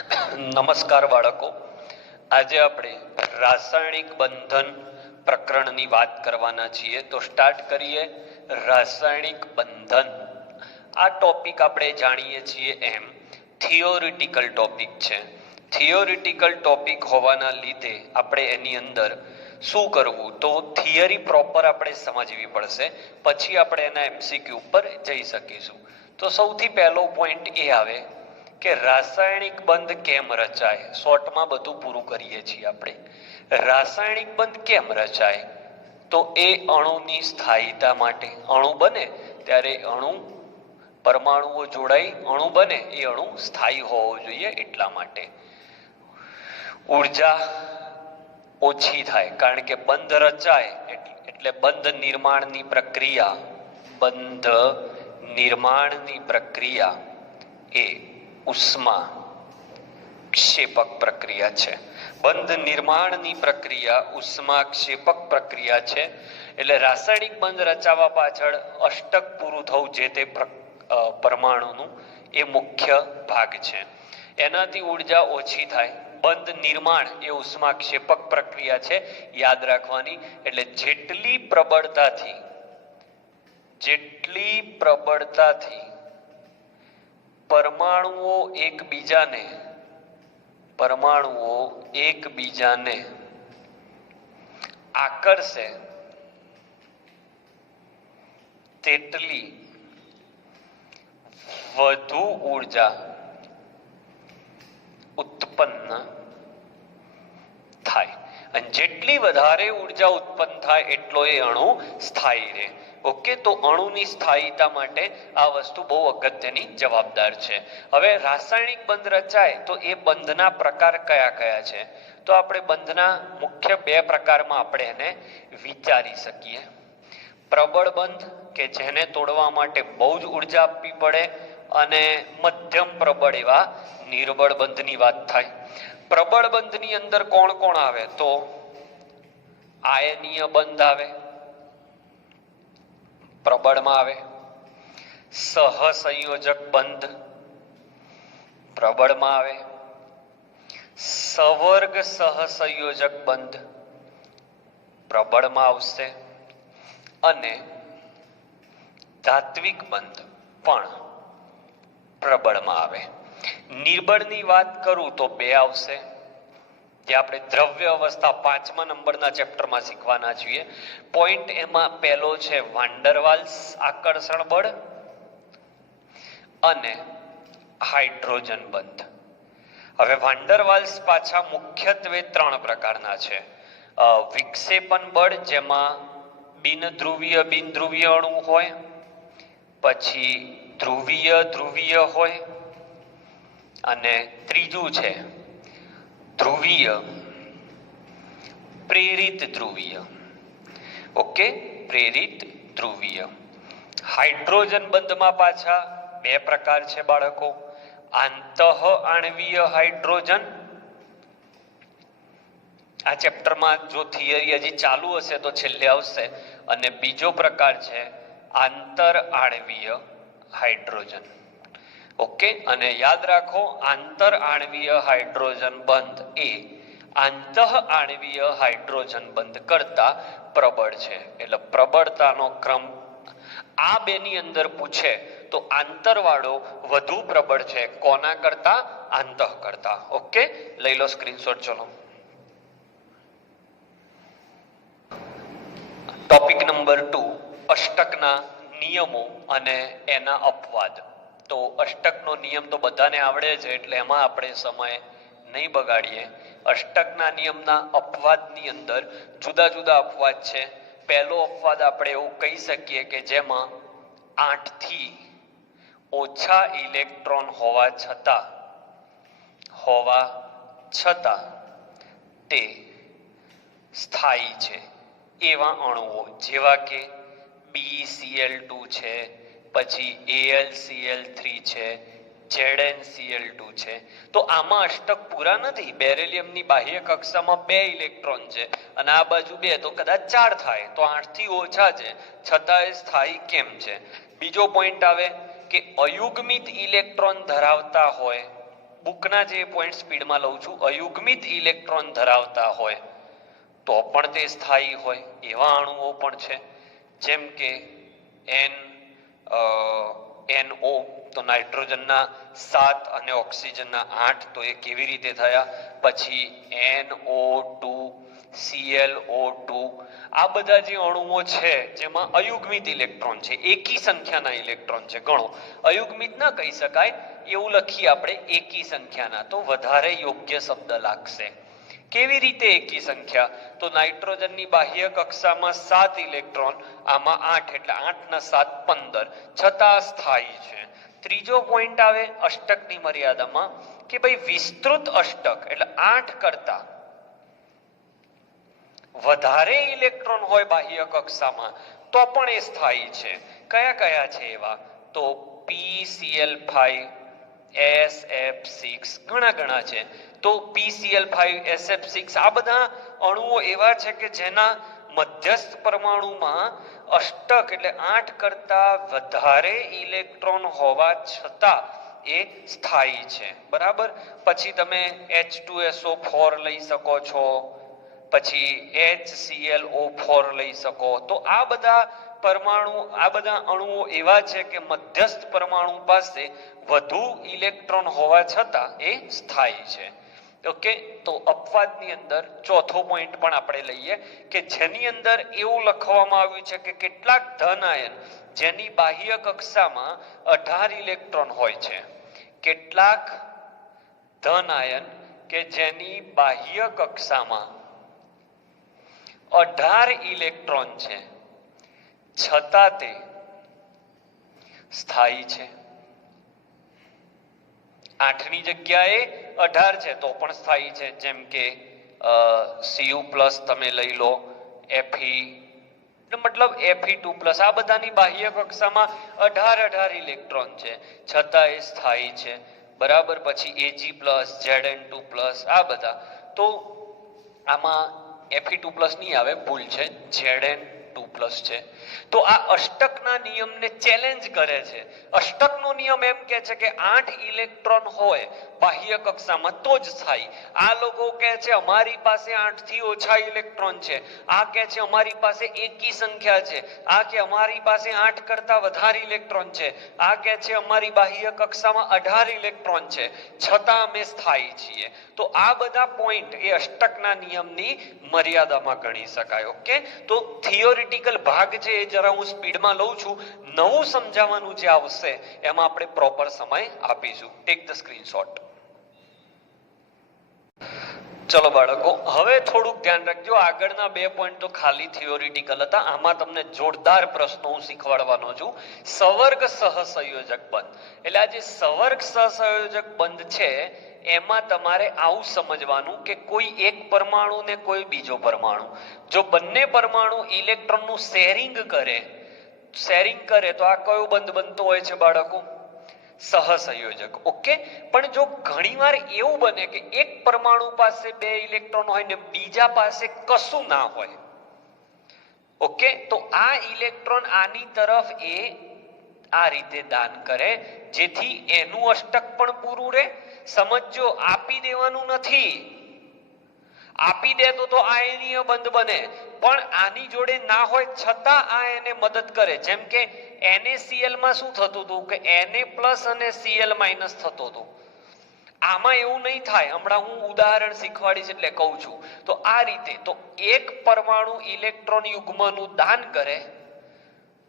નમસ્કાર બાળકો, આજે આપણે રાસાયણિક બંધન પ્રકરણની વાત કરવાના છીએ. તો સ્ટાર્ટ કરીએ. રાસાયણિક બંધન આ ટોપિક આપણે જાણીએ છીએ એમ થિયોરિટિકલ ટોપિક છે. થિયોરિટિકલ ટોપિક હોવાના લીધે આપણે એની અંદર શું કરવું, તો થિયરી પ્રોપર આપણે સમજવી પડશે, પછી આપણે એના એમસીક્યુ ઉપર જઈ શકીશું. તો સૌથી પહેલો પોઈન્ટ એ આવે કે રાસાયણિક બંધ કેમ રચાય. શોર્ટમાં બધું પૂરું કરીએ છીએ આપણે. રાસાયણિક બંધ કેમ રચાય, તો એ અણુની સ્થાયીતા માટે. અણુ બને ત્યારે અણુ પરમાણુઓ જોડાઈ અણુ બને, એ અણુ સ્થાયી હોવો જોઈએ એટલા માટે. ઉર્જા ઓછી થાય, કારણ કે બંધ રચાય એટલે બંધ નિર્માણની પ્રક્રિયા, બંધ નિર્માણની પ્રક્રિયા એ ઉષ્મા ક્ષેપક પ્રક્રિયા છે. બંધ નિર્માણની પ્રક્રિયા ઉષ્મા ક્ષેપક પ્રક્રિયા છે. એટલે રાસાયણિક બંધ રચાવવા પાછળ અષ્ટક પૂરું થવું જે તે પરમાણુનું એ મુખ્ય ભાગ છે. એનાથી ઉર્જા ઓછી થાય. બંધ નિર્માણ એ ઉષ્મા ક્ષેપક પ્રક્રિયા છે, યાદ રાખવાની. એટલે જેટલી પ્રબળતાથી પરમાણુઓ એકબીજાને આકર્ષે તેટલી વધુ ઉર્જા ઉત્પન્ન થાય, અને જેટલી વધારે ઉર્જા ઉત્પન્ન થાય એટલો એ અણુ સ્થાયી રહે. ઓકે, તો અણુની સ્થાયીતા માટે આ વસ્તુ બહુ અગત્યની જવાબદાર છે. હવે રાસાયણિક બંધ રચાય તો એ બંધના પ્રકાર કયા કયા છે, તો આપણે બંધના મુખ્ય બે પ્રકારમાં આપણે એને વિચારી શકીએ. પ્રબળ બંધ કે જેને તોડવા માટે બહુ જ ઉર્જા આપવી પડે, અને મધ્યમ પ્રબળ એવા નિર્બળ બંધની વાત થાય. પ્રબળ બંધની અંદર કોણ કોણ આવે, તો આયનીય બંધ આવે, પ્રબળમાં આવે. સહસંયોજક બંધ પ્રબળમાં આવે. સવર્ગ સહસંયોજક બંધ પ્રબળમાં આવશે. અને ધાત્વિક બંધ પણ પ્રબળમાં આવે. નિર્બળની વાત કરું તો બે આવશે, જે આપણે દ્રવ્ય અવસ્થા 5મા નંબરના ચેપ્ટરમાં શીખવાના છીએ. પોઈન્ટ એમાં પહેલો છે વાન્ડરવાલ્સ આકર્ષણ બળ અને હાઇડ્રોજન બંધ. હવે વાન્ડરવાલ્સ પાછા મુખ્યત્વે 3 પ્રકારના છે. વિક્ષેપન બળ, જેમાં બિનધ્રુવીય બિનધ્રુવીય અણુ હોય, પછી ધ્રુવીય ધ્રુવીય હોય, અને ત્રીજું છે ધ્રુવીય પ્રેરિત ધ્રુવીય. ઓકે, પ્રેરિત ધ્રુવીય. હાઇડ્રોજન બંધમાં પાછા 2 પ્રકાર છે બાળકો. આંતઃ આણ્વીય હાઇડ્રોજન, આ ચેપ્ટરમાં જો થિયરી હજી ચાલુ હશે તો છેલ્લે આવશે. અને બીજો પ્રકાર છે આંતર આણ્વીય હાઇડ્રોજન. ઓકે, અને યાદ રાખો, આંતર આણ્વીય હાઇડ્રોજન બંધ એ આંતઃ આણ્વીય હાઇડ્રોજન બંધ કરતા પ્રબળ છે. એટલે પ્રબળતાનો ક્રમ આ બેની અંદર પૂછે તો આંતરવાળો વધુ પ્રબળ છે. કોના કરતા? આંતઃ કરતા. ઓકે, લઈ લો સ્ક્રીનશોટ. ચલો, ટોપિક નંબર 2, અષ્ટકના નિયમો અને એના અપવાદ. તો અષ્ટકનો નિયમ તો બધાને આવડે છે, એટલે એમાં આપણે સમય નહીં બગાડીએ. અષ્ટકના નિયમના અપવાદની અંદર જુદા જુદા અપવાદ છે. પહેલો અપવાદ આપણે એવું કહી શકીએ કે જેમાં 8 થી ઓછા ઇલેક્ટ્રોન હોવા છતાં તે સ્થાયી છે એવા અણુઓ, જેવા કે BeCl2 છે, પછી AlCl3 છે, ZnCl2 છે. તો આમાં અષ્ટક પૂરા નથી. બેરિલિયમની બાહ્ય કક્ષામાં 2 ઇલેક્ટ્રોન છે, અને આ બાજુ 2, તો કદાચ 4 થાય. તો 8 થી ઓછા છે છતાં એ સ્થાયી કેમ છે? બીજો પોઈન્ટ આવે કે અયુગ્મિત ઇલેક્ટ્રોન ધરાવતા હોય બુકના જે પોઈન્ટ સ્પીડમાં લઉં છું, અયુગ્મિત ઇલેક્ટ્રોન ધરાવતા હોય તો પણ તે સ્થાયી હોય એવા અણુઓ પણ છે, જેમ કે NO, તો નાઇટ્રોજનના 7 અને ઓક્સિજનના 8, તો એ કેવી રીતે થયા? પછી NO2, ClO2, આ બધા જે અણુઓ છે જેમાં અયુગ્મિત ઇલેક્ટ્રોન છે, એકી સંખ્યાના ઇલેક્ટ્રોન છે. ગણો, અયુગ્મિત ના કહી શકાય, એવું લખીએ આપણે એકી સંખ્યાના, તો વધારે યોગ્ય શબ્દ લાગશે. કેવી રીતે એકી સંખ્યા? તો નાઇટ્રોજનની બાહ્ય કક્ષામાં 7 ઇલેક્ટ્રોન, આમાં 8, એટલે 8 ના 7 15, છતાં સ્થાયી છે. ત્રીજો પોઈન્ટ આવે અષ્ટકની મર્યાદામાં કે ભાઈ વિસ્તૃત અષ્ટક એટલે 8 કરતા વધારે ઇલેક્ટ્રોન હોય બાહ્ય કક્ષામાં તો પણ એ સ્થાયી છે. કયા કયા છે એવા? તો PCl5, SF6, ઘણા છે. તો PCl5, SF6 આ બધા અણુઓ એવા છે કે જેના મધ્યસ્થ પરમાણુમાં અષ્ટક એટલે 8 કરતા વધારે ઇલેક્ટ્રોન હોવા છતાં એ સ્થાયી છે. બરાબર. પછી તમે H2SO4 લઈ શકો છો, પછી HClO4 લઈ શકો. તો આ બધા પરમાણુ, આ બધા અણુઓ એવા છે કે મધ્યસ્થ પરમાણુ પાસે વધુ ઇલેક્ટ્રોન હોવા છતાં એ સ્થાયી છે. ઓકે, તો અપવાદની અંદર ચોથો પોઈન્ટ પણ આપણે લઈએ કે જેની અંદર એવું લખવામાં આવ્યું છે કે કેટલાક ધન આયન જેની બાહ્ય કક્ષામાં 18 ઇલેક્ટ્રોન હોય છે, કેટલાક ધન આયન કે જેની બાહ્ય કક્ષામાં 18 ઇલેક્ટ્રોન છે છતાં તે સ્થાયી છે. 8 ની જગ્યાએ 18 છે તો પણ સ્થાયી છે. જેમ કે Cu+ તમે લઈ લો, Fe, મતલબ Fe2+, આ બધાની બાહ્ય કક્ષામાં 18 ઇલેક્ટ્રોન છે છતાં એ સ્થાયી છે. બરાબર. પછી Ag+, Zn2+, આ બધા, તો આમાં Fe2+ નહીં આવે, ભૂલ છે, Zn2+ છે. તો આ અષ્ટકના નિયમને ચેલેન્જ કરે છે. અષ્ટકનો નિયમ એમ કહે છે કે 8 ઇલેક્ટ્રોન હોય બાહ્ય કક્ષામાં તો જ સ્થાયી. આ લોકો કહે છે અમારી પાસે 8 થી ઓછા ઇલેક્ટ્રોન છે, આ કહે છે અમારી પાસે એકી સંખ્યા છે, આ કે અમારી પાસે 8 કરતા વધારે ઇલેક્ટ્રોન છે, આ કહે છે અમારી બાહ્ય કક્ષામાં 18 ઇલેક્ટ્રોન છે છતાં અમે સ્થાયી છીએ. તો આ બધા પોઈન્ટ એ અષ્ટકના નિયમની મર્યાદામાં ગણી શકાય. ઓકે, તો થિયોરિટિકલ ભાગ છે એ જરા હું સ્પીડમાં લઉં છું. નવું સમજાવવાનું જે આવશે એમાં આપણે પ્રોપર સમય આપીશું. Tech the screenshot. ચલો બાળકો, હવે થોડુંક ધ્યાન રાખજો. આગળના 2 પોઈન્ટ તો ખાલી થિયોરિટિકલ હતા, આમાં તમને જોરદાર પ્રશ્નો હું શીખવાડવાનો છું. સવર્ગ સહસંયોજક બંધ, એટલે આ જે સવર્ગ સહસંયોજક બંધ છે એમાં તમારે આવું સમજવાનું કે કોઈ એક પરમાણુ ને કોઈ બીજો પરમાણુ, જો બંને પરમાણુ ઇલેક્ટ્રોનનું શેરિંગ કરે તો આ કયો બંધ બનતો હોય છે બાળકો? સહસંયોજક. ઓકે, પણ જો ઘણીવાર એવું બને કે એક પરમાણુ પાસે 2 ઇલેક્ટ્રોન હોય ને બીજા પાસે કશું ના હોય, ઓકે, તો આ ઇલેક્ટ્રોન આની તરફ એ આ રીતે દાન કરે જેથી એનું અષ્ટક પણ પૂરું રહે. સમજો, આપી દેવાનું નથી, આપી દે તો આયનીય બંધ બને, પણ આની જોડે ના હોય છતાં આ એને મદદ કરે. જેમ કે NaCl માં શું થતું હતું કે Na+ અને Cl- થતું હતું. આમાં એવું નહીં થાય, હમણાં હું ઉદાહરણ શીખવાડીશ એટલે કહું છું. તો આ રીતે તો એક પરમાણુ ઇલેક્ટ્રોન યુગ્મનું દાન કરે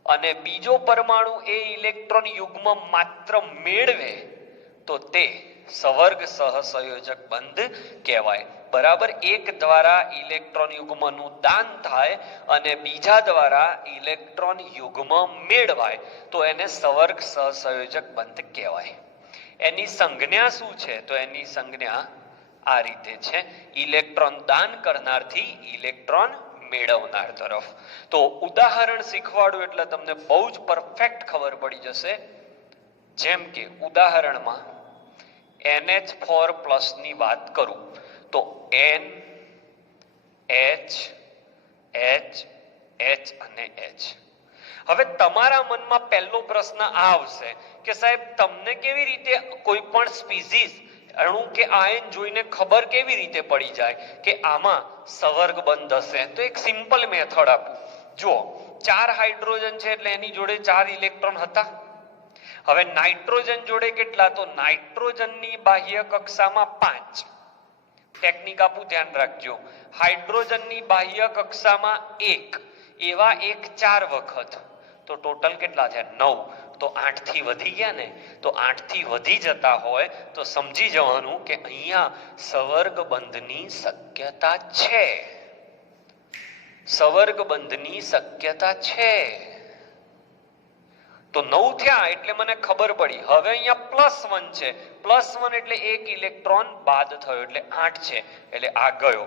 અને બીજો પરમાણુ એ ઇલેક્ટ્રોન યુગ્મ માત્ર મેળવે તો તે સવર્ગ સહસંયોજક બંધ કહેવાય. બરાબર. એક દ્વારા ઇલેક્ટ્રોન યુગ્મનું દાન થાય અને બીજા દ્વારા ઇલેક્ટ્રોન યુગ્મ મેળવાય તો એને સવર્ગ સહસંયોજક બંધ કહેવાય. એની સંજ્ઞા શું છે? તો એની સંજ્ઞા આ રીતે છે, ઇલેક્ટ્રોન દાન કરનારથી ઇલેક્ટ્રોન મેળવનાર તરફ. તો ઉદાહરણ શીખવાડું એટલે તમને બહુ જ પરફેક્ટ ખબર પડી જશે. જેમ કે ઉદાહરણમાં NH4+ ની વાત કરું તો N, H, H, H અને H. હવે તમારા મનમાં પહેલો પ્રશ્ન આવશે કે સાહેબ તમને કેવી રીતે કોઈ પણ સ્પીસીસ અણુ કે આયન જોઈને ખબર કેવી રીતે પડી જાય કે આમાં સવર્ગ બંધ હશે? તો એક સિમ્પલ મેથડ આપું. જો 4 હાઇડ્રોજન છે એટલે એની જોડે 4 ઇલેક્ટ્રોન હતા. હવે નાઇટ્રોજન જોડે કેટલા? તો નાઇટ્રોજનની બાહ્ય કક્ષામાં 5. ટેકનિક આપું, ધ્યાન રાખજો. હાઇડ્રોજનની બાહ્ય કક્ષામાં 1. એવા 1 4 વખત, તો ટોટલ કેટલા છે? 9. તો 8 થી વધી ગયા ને? તો 8 થી વધી જતા હોય તો સમજી જવાનું કે અહીંયા સવર્ગ બંધની શક્યતા છે. સવર્ગ બંધની શક્યતા છે. તો 9 થયા એટલે મને ખબર પડી. હવે અહીંયા +1 છે. +1 એટલે 1 ઇલેક્ટ્રોન બાદ થયો એટલે 8 છે, એટલે આ ગયો.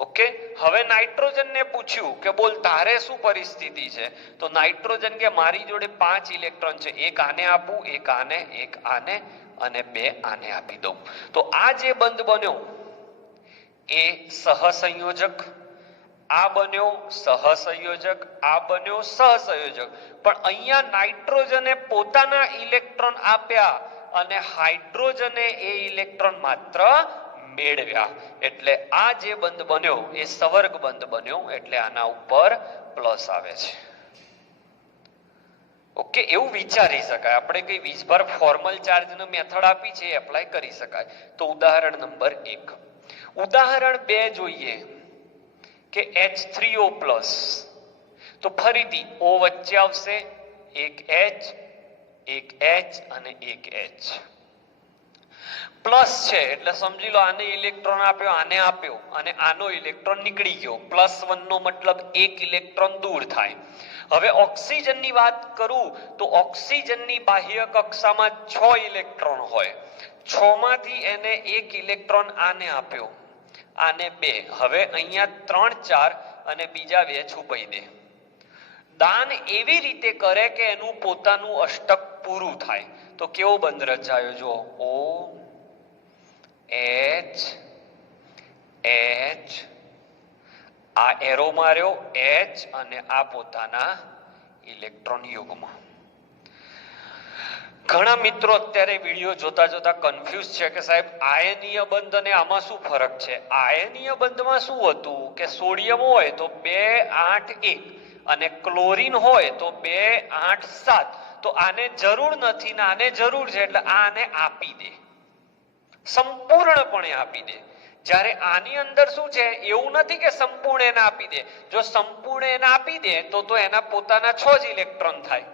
ઓકે. હવે નાઇટ્રોજન ને પૂછ્યું કે બોલ તારે શું પરિસ્થિતિ છે? તો નાઇટ્રોજન કે મારી જોડે 5 ઇલેક્ટ્રોન છે. એક આને આપું, એક આને, એક આને અને 2 આને આપી દઉં. તો આ જે બંધ બન્યો એ સહસંયોજક, આ બન્યો સહસંયોજક, આ બન્યો સહસંયોજક. પણ અહીંયા નાઇટ્રોજને પોતાના ઇલેક્ટ્રોન આપ્યા અને હાઇડ્રોજને એ ઇલેક્ટ્રોન માત્ર મેળવ્યા. એટલે આ જે બંધ બન્યો એ સવર્ગ બંધ બન્યો, એટલે આના ઉપર પ્લસ આવે છે. ઓકે. એવું વિચારી શકાય. આપણે કઈ વીજભાર ફોર્મલ ચાર્જનો મેથડ આપી છે, એપ્લાય કરી શકાય. તો ઉદાહરણ નંબર 1. ઉદાહરણ 2 જોઈએ કે H3O+. તો ફરીથી O વચ્ચે આવશે, એક H, એક H અને એક H. પ્લસ છે એટલે સમજી લો આને ઇલેક્ટ્રોન આપ્યો, આને આપ્યો અને આનો ઇલેક્ટ્રોન નીકળી ગયો. +1 નો મતલબ 1 ઇલેક્ટ્રોન દૂર થાય. હવે ઓક્સિજનની વાત કરું તો ઓક્સિજનની બાહ્ય કક્ષામાં 6 ઇલેક્ટ્રોન હોય. 6 માંથી એને 1 ઇલેક્ટ્રોન આને આપ્યો, આને 2. હવે અહીંયા 3 4 અને બીજા 2 છુપાઈ દે. દાન એવી રીતે કરે કે એનું પોતાનું અષ્ટક પૂરું થાય. તો કેવો બંધ રચાયો? જો O H H, આ એરો માર્યો H અને આ પોતાના ઇલેક્ટ્રોન યુગ્મ. ઘણા મિત્રો અત્યારે વિડીયો જોતા જોતા કન્ફ્યુઝ છે કે સાહેબ આયનીય બંધ અને આમાં શું ફરક છે? આયનીય બંધમાં શું હતું કે સોડિયમ હોય તો 2 8 1 અને ક્લોરીન હોય તો 2 8 7. તો આને જરૂર નથી ને આને જરૂર છે એટલે આને આપી દે, સંપૂર્ણપણે આપી દે. જ્યારે આની અંદર શું છે એવું નથી કે સંપૂર્ણ એને આપી દે. જો સંપૂર્ણ એને આપી દે તો એના પોતાના 6 જ ઇલેક્ટ્રોન થાય.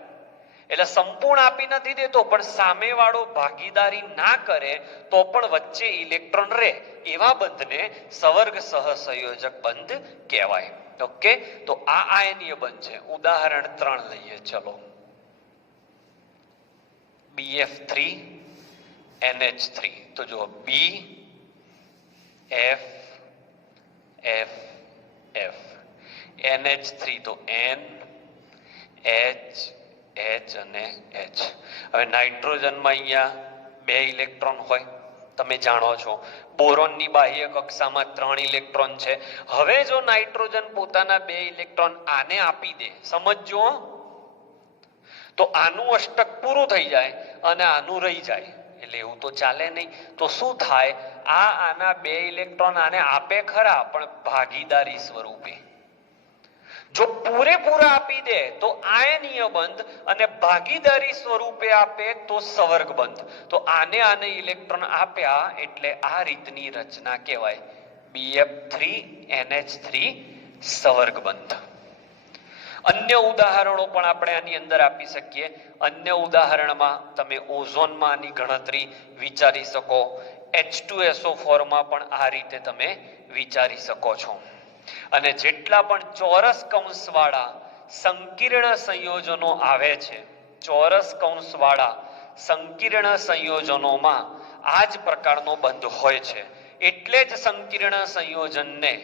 એટલે સંપૂર્ણ આપી નથી દેતો પણ સામેવાળો ભાગીદારી ના કરે તો પણ વચ્ચે ઇલેક્ટ્રોન રહે, એવા બંધને સવર્ગ સહસંયોજક બંધ કહેવાય. ઓકે. તો આ આયનીય બંધ છે. ઉદાહરણ 3 લઈએ. ચલો. BF3 NH3. તો જો B F F F, NH3 તો N H H અને H. હવે નાઇટ્રોજનમાં અહીંયા 2 ઇલેક્ટ્રોન હોય, તમે જાણો છો. બોરોનની બાહ્ય કક્ષામાં 3 ઇલેક્ટ્રોન છે. હવે જો નાઇટ્રોજન પોતાના 2 ઇલેક્ટ્રોન આને આપી દે, સમજજો, તો આનું અષ્ટક પૂરું થઈ જાય અને આનું રહી જાય. એટલે એવું તો ચાલે નહીં. તો શું થાય? આના 2 ઇલેક્ટ્રોન આને આપે ખરા પણ ભાગીદારી સ્વરૂપે. જો પૂરેપૂરા આપી દે તો આયનીય બંધ અને ભાગીદારી સ્વરૂપે આપે તો સવર્ગ બંધ. તો આને ઇલેક્ટ્રોન આપ્યા એટલે આ રીતની રચના કહેવાય BF3 NH3 સવર્ગ બંધ. અન્ય ઉદાહરણો પણ આપણે આની અંદર આપી શકીએ. અન્ય ઉદાહરણમાં તમે ઓઝોનમાં આની ગણતરી વિચારી શકો. H2SO4 માં પણ આ રીતે તમે વિચારી શકો છો. અને જેટલા પણ ચોરસ કૌંસવાળા સંકીર્ણ સંયોજનો આવે છે, ચોરસ કૌંસવાળા સંકીર્ણ સંયોજનોમાં આ જ પ્રકારનો બંધ હોય છે. એટલે જ સંકીર્ણ સંયોજનને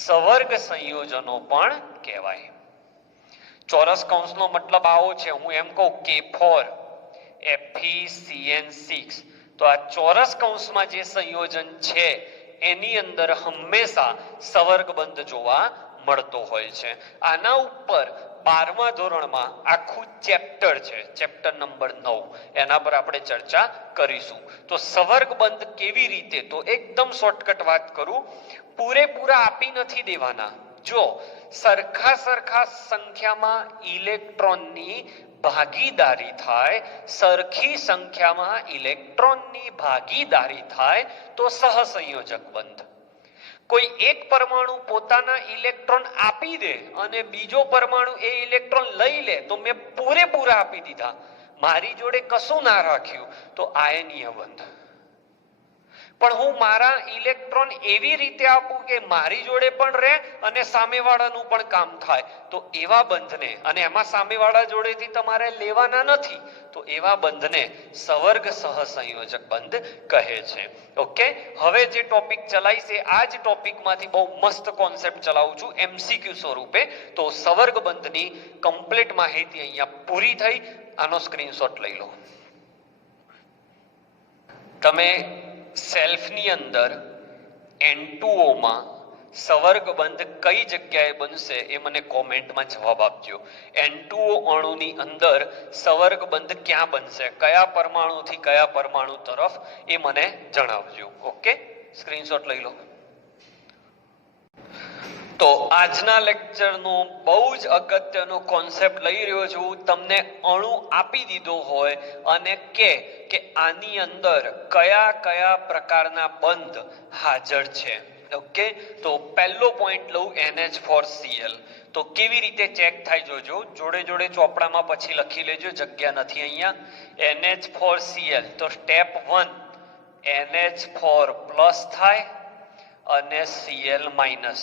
સવર્ગ સંયોજનો પણ કહેવાય. ચોરસ કૌંસનો મતલબ આવો છે. હું એમ કહું K4 FeCN6, તો આ ચોરસ કૌંસમાં જે સંયોજન છે એની અંદર હંમેશા સવર્ગ બંધ જોવા મળતો હોય છે. આના ઉપર 12મા ધોરણમાં આખું ચેપ્ટર છે, ચેપ્ટર નંબર 9, એના પર આપણે ચર્ચા કરીશું. તો સવર્ગ બંધ કેવી રીતે, તો એકદમ શોર્ટકટ વાત કરું, પૂરેપૂરા આપી નથી દેવાના. જો સરખા સંખ્યામાં ઇલેક્ટ્રોનની ભાગીદારી થાય, સરખી સંખ્યામાં ઇલેક્ટ્રોનની ભાગીદારી થાય તો સહસંયોજક બંધ. કોઈ એક પરમાણુ પોતાના ઇલેક્ટ્રોન આપી દે અને બીજો પરમાણુ એ ઇલેક્ટ્રોન લઈ લે તો મેં પૂરેપૂરા આપી દીધા, મારી જોડે કશું ના રાખ્યું, તો આયનીય બંધ. પણ હું મારા ઇલેક્ટ્રોન એવી રીતે આપું કે મારી જોડે પણ રહે અને સામેવાળાનું પણ કામ થાય, તો એવા બંધને, અને એમાં સામેવાળા જોડેથી તમારે લેવાના નથી, તો એવા બંધને સવર્ગ સહસંયોજક બંધ કહે છે. ઓકે, હવે જે ટોપિક ચલાવીશ એ આ જ ટોપિકમાંથી બહુ મસ્ત કોન્સેપ્ટ ચલાવું છું MCQ સ્વરૂપે. તો સવર્ગ બંધની કમ્પ્લીટ માહિતી અહીંયા પૂરી થઈ. આનો સ્ક્રીનશોટ લઈ લો. તમે સેલ્ફની અંદર N2O માં સવર્ગ બંધ કઈ જગ્યાએ બનશે એ મને કોમેન્ટમાં જવાબ આપજો. N2O અણુની અંદર સવર્ગ બંધ ક્યાં બનશે, કયા પરમાણુથી કયા પરમાણુ તરફ, એ મને જણાવજો. ઓકે, સ્ક્રીનશોટ લઈ લો. તો આજના લેક્ચરનો બહુ જ અગત્યનો કોન્સેપ્ટ લઈ રહ્યો છું. તમને અણુ આપી દીધો હોય અને કે આની અંદર કયા કયા પ્રકારના બંધ હાજર છે. ઓકે, તો પહેલો પોઈન્ટ લઉં NH4Cl. તો કેવી રીતે ચેક થાય જોજો, જોડે જોડે ચોપડામાં પછી લખી લેજો, જગ્યા નથી અહીંયા. NH4Cl તો સ્ટેપ 1 NH4+ થાય અને Cl-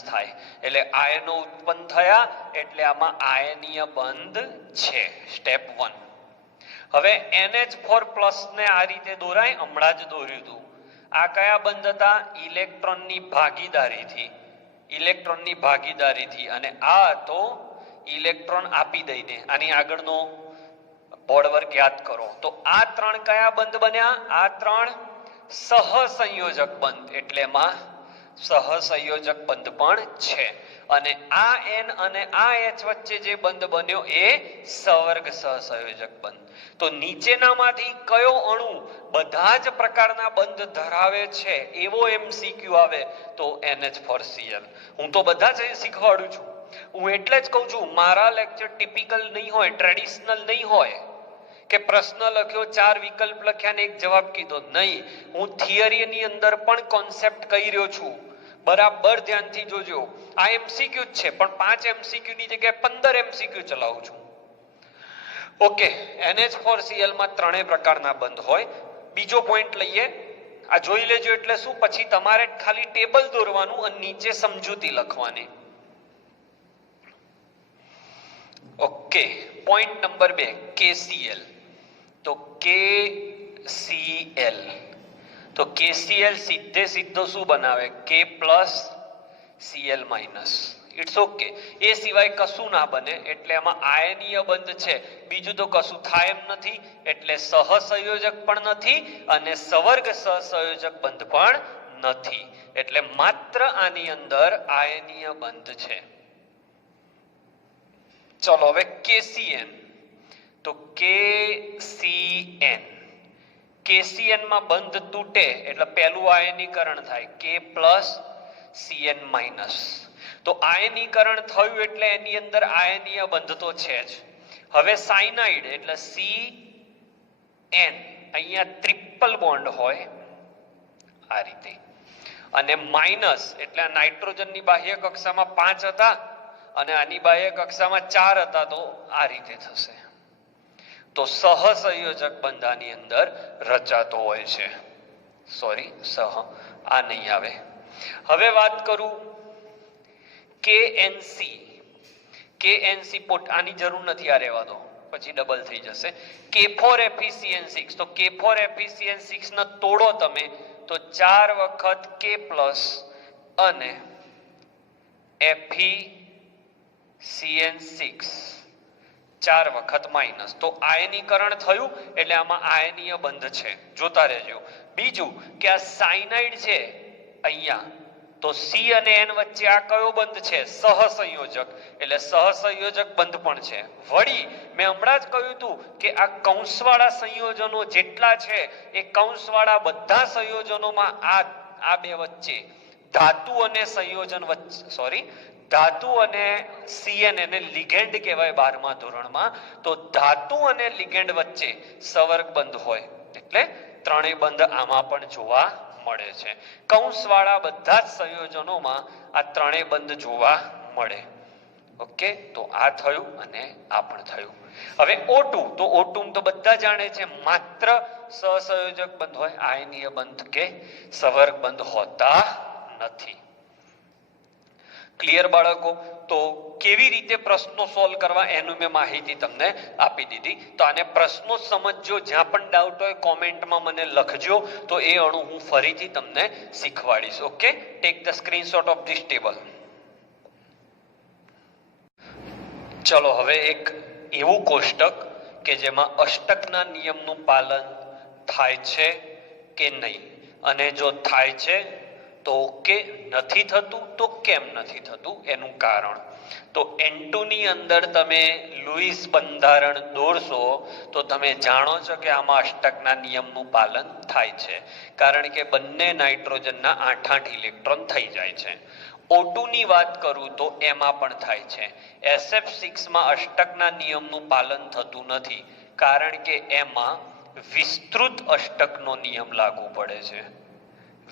થાય, એટલે આયનો ઉત્પન્ન થયા, એટલે આમાં આયનીય બંધ છે. સ્ટેપ 1. હવે NH4+ ને આ રીતે દોરાય, હમણાં જ દોર્યું હતું. આ કયા બંધ હતા, ઇલેક્ટ્રોનની ભાગીદારીથી, અને આ તો ઇલેક્ટ્રોન આપી દઈને. આની આગળનો બોર્ડ વર્ક યાદ કરો. તો આ ત્રણ કયા બંધ બન્યા, આ ત્રણ સહસંયોજક બંધ, એટલે એમાં સહસંયોજક બંધ પણ છે. અને આ N અને આ H વચ્ચે જે બંધ બન્યો એ સવર્ગ સહસંયોજક બંધ. તો નીચેનામાંથી કયો અણુ બધા જ પ્રકારના બંધ ધરાવે છે એવો MCQ આવે તો NH4Cl. હું તો બધા જ શીખવાડું છું. હું એટલે જ કહું છું મારા લેક્ચર ટિપિકલ નહીં હોય, ટ્રેડિશનલ નહીં હોય કે પ્રશ્ન લખ્યો, 4 વિકલ્પ લખ્યા ને એક જવાબ કીધો. નહીં, હું થિયરીની અંદર પણ કોન્સેપ્ટ કહી રહ્યો છું. બરાબર ધ્યાનથી જોજો. આ MCQ જ છે, પણ 5 MCQ ની જગ્યાએ 15 MCQ ચલાવું છું. ઓકે, NH4Cl માં ત્રણેય પ્રકારના બંધ હોય. બીજો પોઈન્ટ લઈએ, આ જોઈ લેજો. એટલે શું, પછી તમારે ખાલી ટેબલ દોરવાનું અને નીચે સમજૂતી લખવાની. Okay, point number 2 KCl. તો KCl સીધો શું બનાવે, K+Cl-. ઇટ્સ ઓકે, એ સિવાય કશું ના બને, એટલે એમાં આયનીય બંધ છે. બીજું તો કશું થાય એમ નથી, એટલે સહસંયોજક પણ નથી અને સવર્ગ સહસંયોજક બંધ પણ નથી. એટલે માત્ર આની અંદર આયનીય બંધ છે. ચલો હવે KCN. તો KCN માં બંધ તૂટે એટલે પહેલું આયનીકરણ થાય, K+Cn-. તો આયનીકરણ થયું એટલે એની અંદર આયનીય બંધ તો છે જ. હવે સાયનાઇડ એટલે CN, અહીંયા ટ્રિપલ બોન્ડ હોય આ રીતે, અને માઇનસ એટલે નાઇટ્રોજનની બાહ્ય કક્ષામાં 5 હતા અને આની બાહ્ય કક્ષામાં 4 હતા, તો આ રીતે થશે. તો સહસંયોજક બંધ આની અંદર રચાતો હોય છે. સોરી, આ નહીં આવે. હવે વાત કરું KNC પોટ, આની જરૂર નથી, આ રહેવા દો, પછી ડબલ થઈ જશે. K4FeCN6. તો K4FeCN6 ને તોડો તમે તો 4 વખત K+ અને FeCN6 4 વખત માઇનસ. તો આયનીકરણ થયું એટલે આમાં આયનીય બંધ છે, જોતા રહેજો. બીજું કે આ સાયનાઇડ છે અહીંયા તો સી અને એન વચ્ચે આ કયો બંધ છે? સહસંયોજક, એટલે સહસંયોજક બંધ પણ છે. વળી મેં હમણાં જ કહ્યું હતું કે આ કૌંસવાળા સંયોજનો જેટલા છે એ કૌંસવાળા બધા સંયોજનોમાં આ બે વચ્ચે ધાતુ અને સંયોજન વચ્ચે ધાતુ અને CN એને લિગેન્ડ કહેવાય 12મા ધોરણમાં. તો ધાતુ અને લિગેન્ડ વચ્ચે સવર્ગ બંધ હોય એટલે ત્રણેય બંધ આમાં પણ જોવા મળે છે. કૌંસવાળા બધા જ સંયોજનોમાં આ ત્રણેય બંધ જોવા મળે. ઓકે, તો આ થયું અને આ પણ થયું. હવે O2, તો O2 તો બધા જાણે છે માત્ર સહસંયોજક બંધ હોય, આયનીય બંધ કે સવર્ગ બંધ હોતા નથી. ક્લિયર બાળકો? તો કેવી રીતે પ્રશ્નો સોલ્વ કરવા એનું મેં માહિતી તમને આપી દીધી. તો આને પ્રશ્નો સમજજો, જ્યાં પણ ડાઉટ હોય કોમેન્ટમાં મને લખજો, તો એ અણુ હું ફરીથી તમને શીખવાડીશ. Okay, take the screenshot of this table. ચલો હવે એક એવું કોષ્ટક કે જેમાં અષ્ટકના નિયમનું પાલન થાય છે કે નહીં, અને જો થાય છે તો ઓકે, નથી થતું તો કેમ નથી થતું એનું કારણ. તો N2 ની અંદર તમે લુઈસ બંધારણ દોરશો તો તમે જાણો છો કે આમાં અષ્ટકના નિયમનું પાલન થાય છે, કારણ કે બંને નાઇટ્રોજનના 8 ઇલેક્ટ્રોન થઈ જાય છે. O2 ની વાત કરું તો એમાં પણ થાય છે. SF6 માં અષ્ટકના નિયમનું પાલન થતું નથી, કારણ કે એમાં વિસ્તૃત અષ્ટકનો નિયમ લાગુ પડે છે.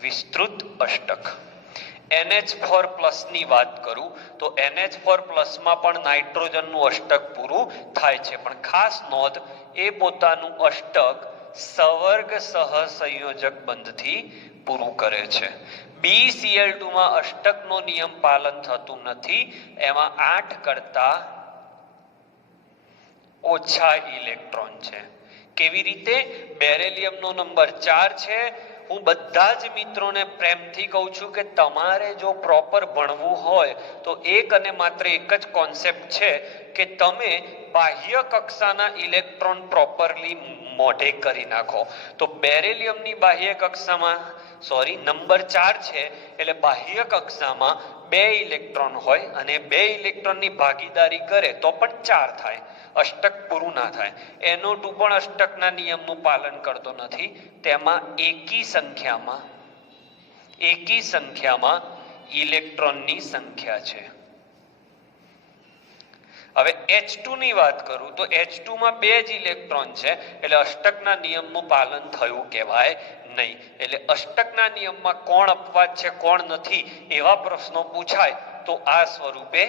વિસ્તૃત અષ્ટક. NH4+ ની વાત કરું તો NH4+ માં પણ નાઇટ્રોજનનું અષ્ટક પૂરું થાય છે, પણ ખાસ નોંધ, એ પોતાનું અષ્ટક સવર્ગ સહસંયોજક બંધથી પૂરું કરે છે. BCl2 માં અષ્ટકનો નિયમ પાલન થતું નથી, એમાં 8 કરતા ઓછા ઇલેક્ટ્રોન છે. કેવી રીતે? બેરેલિયમનો નંબર 4 છે. હું બધા જ મિત્રોને પ્રેમથી કહું છું કે તમારે જો પ્રોપર ભણવું હોય તો એક અને માત્ર એક જ કોન્સેપ્ટ છે કે તમે બાહ્ય કક્ષાના ઇલેક્ટ્રોન પ્રોપરલી મોઢે કરી નાખો. તો બેરેલિયમની બાહ્ય કક્ષામાં નંબર 4 છે, એટલે બાહ્ય કક્ષામાં 2 ઇલેક્ટ્રોન હોય અને 2 ઇલેક્ટ્રોનની ભાગીદારી કરે તો પણ 4 થાય, અષ્ટક પૂરું ના થાય. NO2 પણ અષ્ટકના નિયમનું પાલન કરતો નથી, તેમાં એકી સંખ્યામાં ઇલેક્ટ્રોનની સંખ્યા છે. હવે H2 ની વાત કરું તો H2 માં 2 જ ઇલેક્ટ્રોન છે, એટલે અષ્ટકના નિયમનું પાલન થયું કહેવાય નહીં. એટલે અષ્ટકના નિયમમાં કોણ અપવાદ છે કોણ નથી એવા પ્રશ્નો પૂછાય તો આ સ્વરૂપે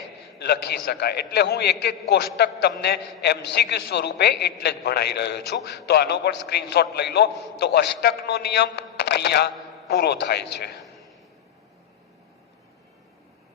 લખી શકાય. એટલે હું એક એક કોષ્ટક તમને MCQ સ્વરૂપે એટલે જ ભણાઈ રહ્યો છું. તો આનો પણ સ્ક્રીનશોટ લઈ લો. તો અષ્ટકનો નિયમ અહીંયા પૂરો થાય છે.